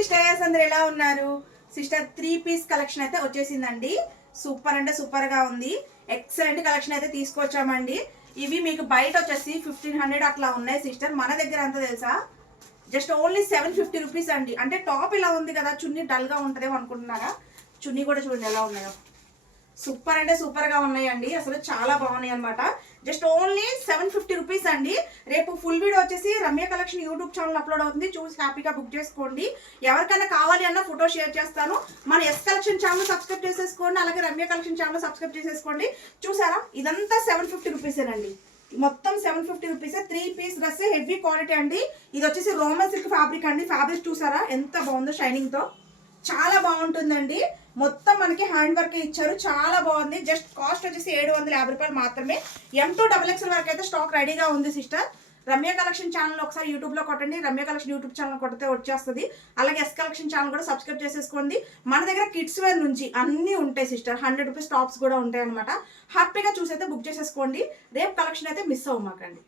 Sisters అందరు ఎలా ఉన్నారు? సిస్టర్ 3 పీస్ కలెక్షన్ అయితే వచ్చేసిందండి. సూపర్ అంటే సూపర్ గా ఉంది. ఎక్సలెంట్ కలెక్షన్ అయితే తీసుకొచ్చామండి. ఇవి మీకు బయట వచ్చేసి 1500 అట్లా ఉన్నాయి సిస్టర్. మన దగ్గర అంత తెలుసా, జస్ట్ ఓన్లీ 750 రూపీస్ అండి. అంటే టాప్ ఇలా ఉంది కదా, చున్నీ డల్ గా ఉంటదేమో అనుకుంటున్నారా? చున్నీ కూడా చూడండి ఎలా ఉన్నాయో. సూపర్ అంటే సూపర్ గా ఉన్నాయండి. అసలు చాలా బాగున్నాయి అనమాట. జస్ట్ ఓన్లీ 750 రూపీస్ అండి. రేపు ఫుల్ వీడియో వచ్చేసి Ramya collection YouTube channel upload అవుతుంది, చూసి హ్యాపీగా బుక్ చేసుకోండి. ఎవరికైనా కావాలి అన్న ఫోటో షేర్ చేస్తాను. మన ఎస్ కలెక్షన్ ఛానల్ సబ్స్క్రైబ్ చేసేసుకోండి, అలాగే రమ్య కలెక్షన్ ఛానల్ సబ్స్క్రైబ్ చేసేసుకోండి. చూసారా, ఇదంతా 750 రూపీసేనండి. మొత్తం 750 rupees. 3 piece dress, heavy quality అండి. ఇది వచ్చేసి రోమన్ సిల్క్ ఫ్యాబ్రిక్ అండి. ఫ్యాబ్రిక్ చూసారా ఎంత బాగుందో, షైనింగ్ తో చాలా బాగుంటుందండి. మొత్తం మనకి హ్యాండ్ వర్క్ ఇచ్చారు, చాలా బాగుంది. జస్ట్ కాస్ట్ వచ్చేసి 750 రూపాయలు మాత్రమే. M2 XXL వరకు అయితే స్టాక్ రెడీగా ఉంది సిస్టర్. రమ్య కలెక్షన్ ఛానల్ ఒకసారి యూట్యూబ్ లో కొట్టండి, రమ్య కలెక్షన్ యూట్యూబ్ ఛానల్ కొడితే వచ్చేస్తుంది. అలాగే ఎస్ కలెక్షన్ ఛానల్ కూడా సబ్స్క్రైబ్ చేసేసుకోండి. మన దగ్గర కిడ్స్ వేర్ నుంచి అన్ని ఉంటాయి సిస్టర్. 100 రూపీస్ టాప్స్ కూడా ఉంటాయి అనమాట. హ్యాపీగా చూసైతే బుక్ చేసేసుకోండి. రేపు కలెక్షన్ అయితే మిస్ అవ్వమాకండి.